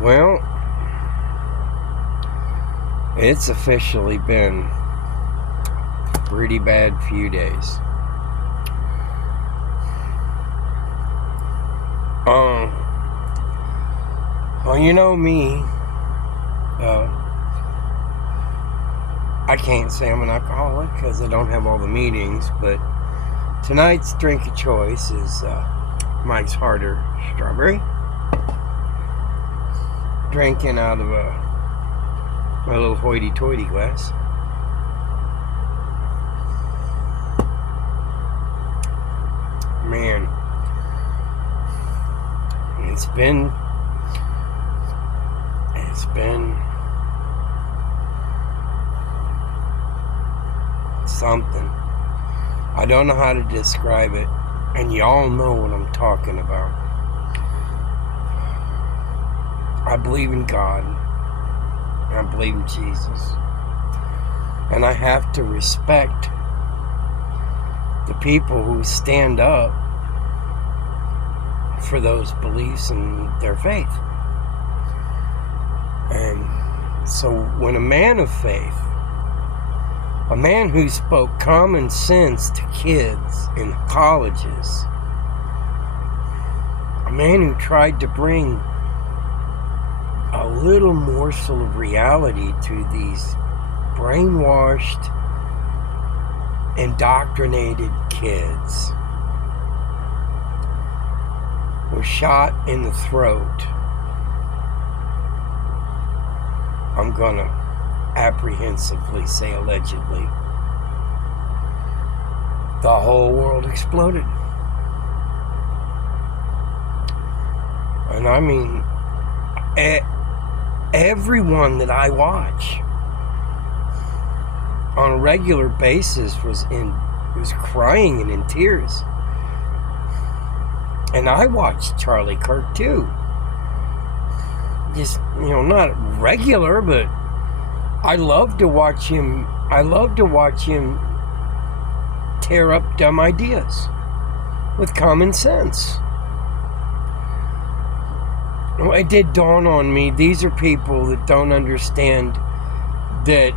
Well, it's officially been a pretty bad few days. Well, you know me. I can't say I'm an alcoholic because I don't have all the meetings, but tonight's drink of choice is Mike's Harder Strawberry. Drinking out of my little hoity-toity glass. Man, it's been something. I don't know how to describe it, and y'all know what I'm talking about. I believe in God. I believe in Jesus. And I have to respect the people who stand up for those beliefs and their faith. And so when a man of faith, a man who spoke common sense to kids in colleges, a man who tried to bring a little morsel of reality to these brainwashed, indoctrinated kids, was shot in the throat. I'm gonna apprehensively say allegedly. The whole world exploded. And I mean, everyone that I watch on a regular basis was crying and in tears. And I watched Charlie Kirk too. Just, not regular, but I love to watch him. I love to watch him tear up dumb ideas with common sense. It did dawn on me, these are people that don't understand that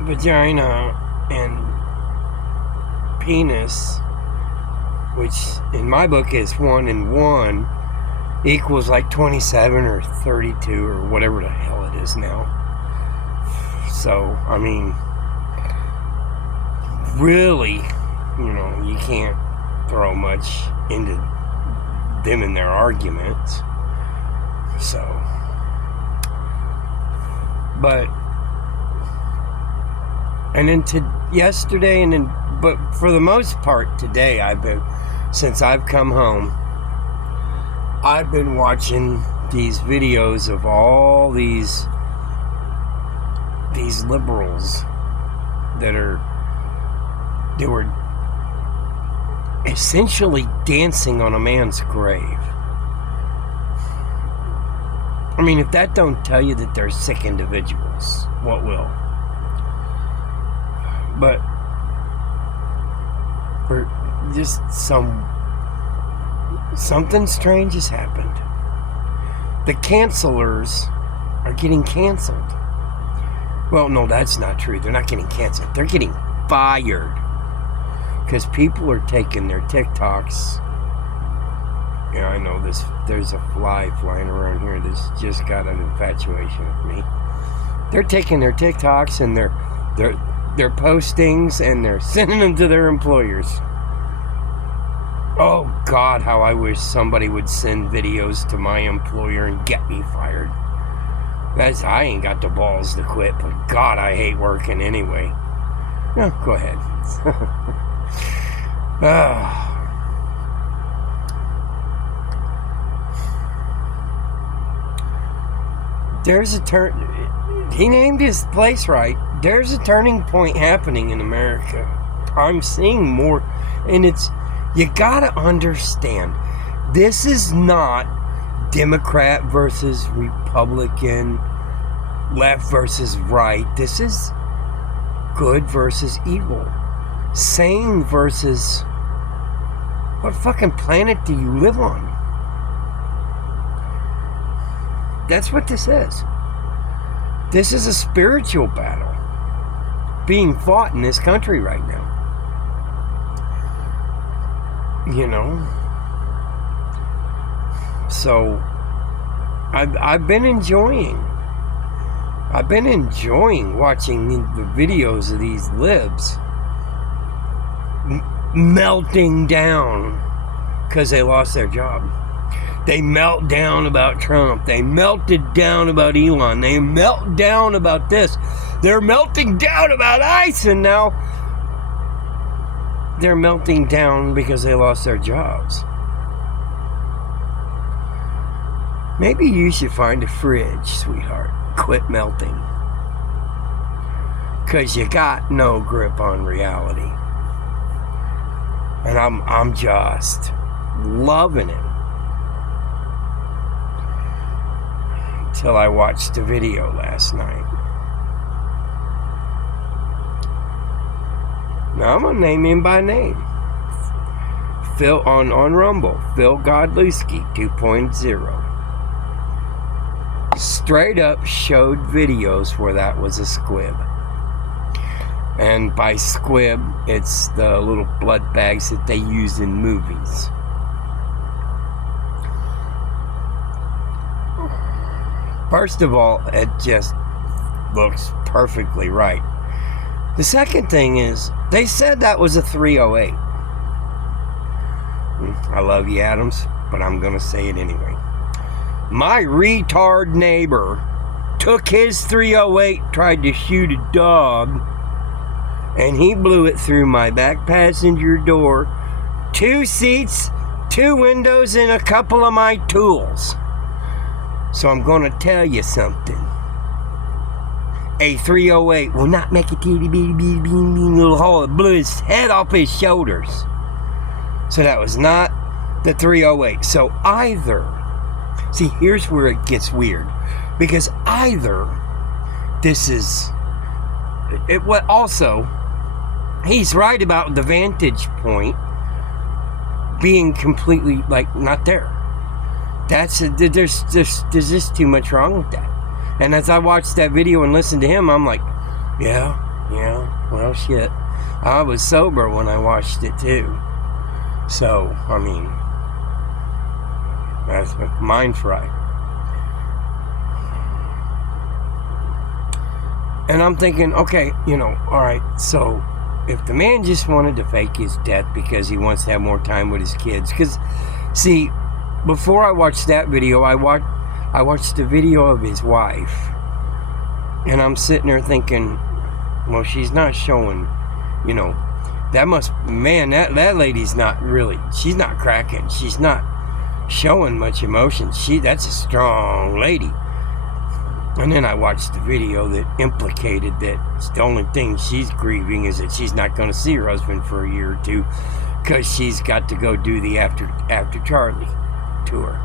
vagina and penis, which in my book is 1 and 1, equals like 27 or 32 or whatever the hell it is now. So, I mean, really, you can't throw much into them in their arguments. So, but, and then yesterday, but for the most part today, since I've come home, I've been watching these videos of all these liberals that were essentially dancing on a man's grave. I mean, if that don't tell you that they're sick individuals, what will? But for just something strange has happened. The cancelers are getting canceled. Well, no, that's not true. They're not getting canceled. They're getting fired. Because people are taking their TikToks. Yeah, I know this. There's a fly flying around here that's just got an infatuation with me. They're taking their TikToks and their postings and they're sending them to their employers. Oh God, how I wish somebody would send videos to my employer and get me fired. I ain't got the balls to quit, but God, I hate working anyway. No, go ahead. There's a he named his place right. There's a turning point happening in America. I'm seeing more, and you gotta understand, this is not Democrat versus Republican, left versus right. This is good versus evil. Sane versus... What fucking planet do you live on? That's what this is. This is a spiritual battle being fought in this country right now. You know? So, I've been enjoying watching the videos of these libs melting down because they lost their job. They melt down about Trump. They melted down about Elon. They melt down about this. They're melting down about ICE, and now they're melting down because they lost their jobs. Maybe you should find a fridge, sweetheart. Quit melting. Because you got no grip on reality. And I'm just loving it. Until I watched a video last night. Now I'm going to name him by name. Phil on Rumble. Phil Godlewski 2.0. Straight up showed videos where that was a squib. And by squib, it's the little blood bags that they use in movies. First of all, it just looks perfectly right. The second thing is, they said that was a 308. I love you, Adams, but I'm going to say it anyway. My retard neighbor took his 308, tried to shoot a dog, and he blew it through my back passenger door, 2 seats, 2 windows, and a couple of my tools. So I'm going to tell you something. A 308 will not make a teeny bitty little hole. It blew his head off his shoulders. So that was not the 308. So either, see, here's where it gets weird. Because either this is, what also, he's right about the vantage point being completely, like, not there. There's just too much wrong with that. And as I watched that video and listened to him, I'm like, yeah, well, shit. I was sober when I watched it too. So, I mean, that's mind fry. And I'm thinking, okay, alright, so if the man just wanted to fake his death because he wants to have more time with his kids, because, see, before I watched that video, I watched the video of his wife, and I'm sitting there thinking, well, she's not showing, that lady's not really, she's not cracking, she's not showing much emotion, that's a strong lady. And then I watched the video that implicated that the only thing she's grieving is that she's not going to see her husband for a year or two, because she's got to go do the After Charlie tour.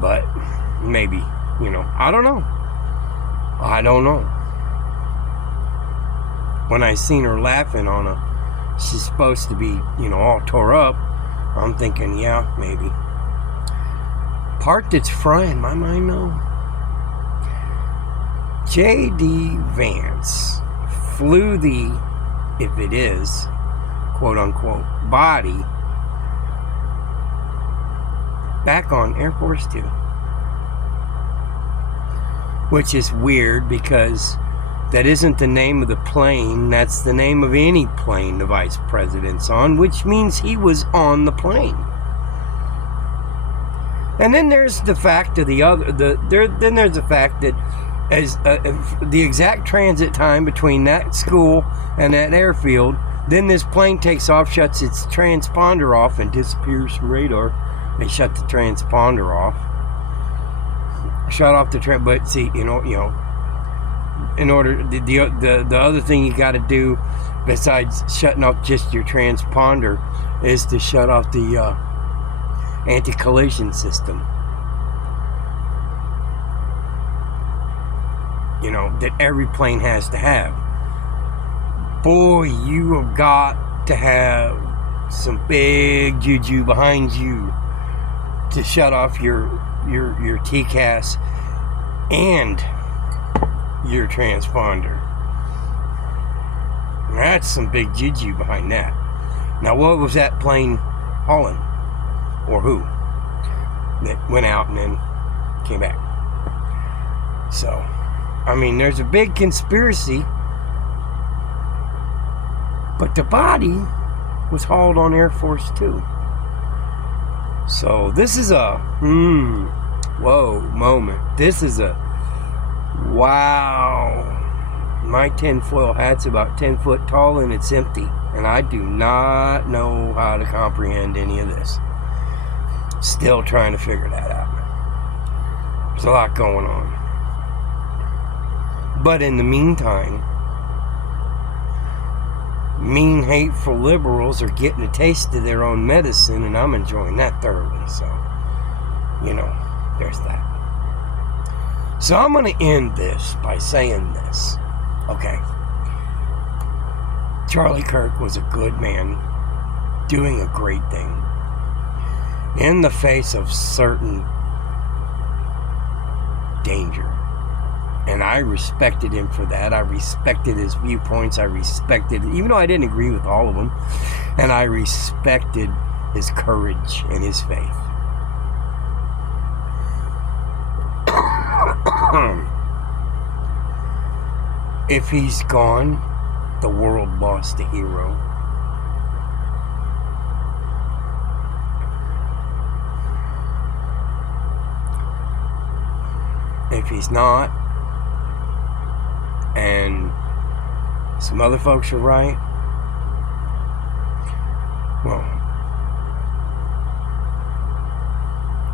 But maybe, I don't know. When I seen her laughing on she's supposed to be, all tore up, I'm thinking, yeah, maybe. Part that's frying my mind though, J.D. Vance flew the, if it is, quote unquote, body back on Air Force 2. Which is weird because that isn't the name of the plane, that's the name of any plane the vice president's on, which means he was on the plane. And then there's the fact of then there's the fact that as the exact transit time between that school and that airfield, then this plane takes off, shuts its transponder off, and disappears from radar. They shut the transponder off. Shut off the but see, in order, the other thing you got to do besides shutting off just your transponder is to shut off the anti-collision system. That every plane has to have. Boy, you have got to have some big juju behind you to shut off your TCAS and your transponder. That's some big juju behind that. Now, what was that plane hauling? Or who? That went out and then came back. So, I mean, there's a big conspiracy. But the body was hauled on Air Force 2. So, this is a, whoa moment. This is a, wow. My tinfoil hat's about 10 foot tall and it's empty. And I do not know how to comprehend any of this. Still trying to figure that out. There's a lot going on. But in the meantime, mean, hateful liberals are getting a taste of their own medicine, and I'm enjoying that thoroughly. So, you know, there's that. So I'm going to end this by saying this. Okay. Charlie Kirk was a good man doing a great thing in the face of certain danger. And I respected him for that. I respected his viewpoints. I respected, even though I didn't agree with all of them, and I respected his courage and his faith. If he's gone, the world lost a hero. If he's not, and some other folks are right, well,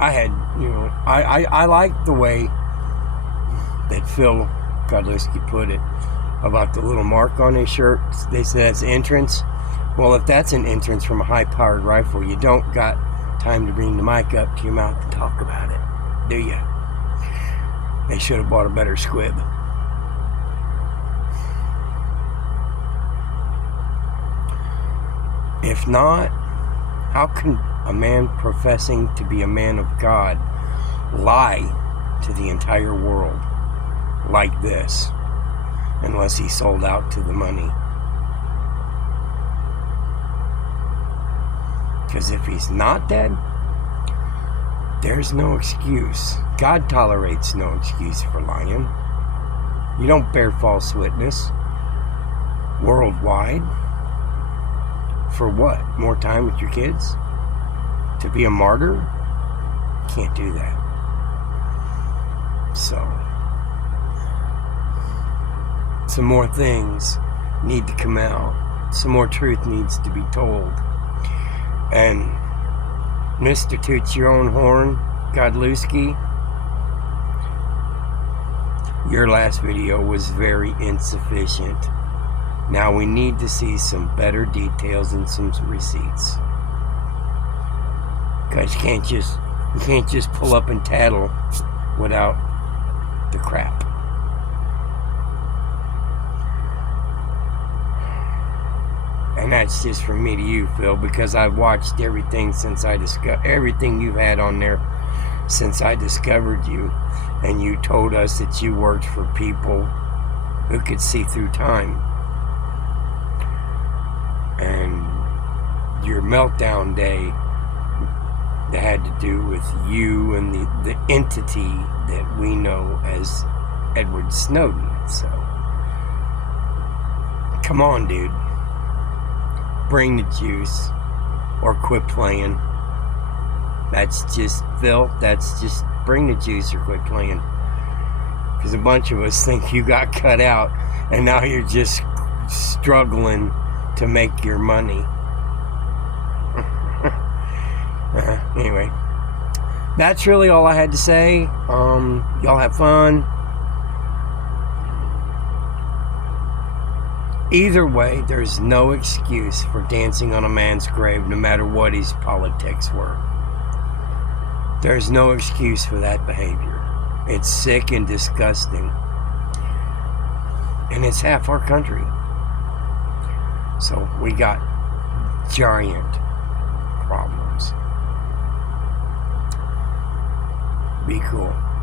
I had, you know, I like the way that Phil Godlewski put it about the little mark on his shirt. They said that's entrance. Well, if that's an entrance from a high-powered rifle, you don't got time to bring the mic up to your mouth and talk about it, do you? They should have bought a better squib. If not, how can a man professing to be a man of God lie to the entire world like this unless he sold out to the money? Because if he's not dead, there's no excuse. God tolerates no excuse for lying. You don't bear false witness worldwide. For what? More time with your kids? To be a martyr? You can't do that. So, some more things need to come out. Some more truth needs to be told. And Mr. Toots Your Own Horn, Godlewski, your last video was very insufficient. Now we need to see some better details and some receipts. Because you can't just pull up and tattle without the crap. And that's just from me to you, Phil, because I've watched everything since everything you've had on there since I discovered you, and you told us that you worked for people who could see through time. And your meltdown day that had to do with you and the entity that we know as Edward Snowden. So, come on, dude. Bring the juice or quit playing. That's just, Phil, that's just bring the juice or quit playing. Because a bunch of us think you got cut out and now you're just struggling to make your money. Anyway, that's really all I had to say. Y'all have fun. Either way, there's no excuse for dancing on a man's grave, no matter what his politics were. There's no excuse for that behavior. It's sick and disgusting. And it's half our country. So we got giant problems. Be cool.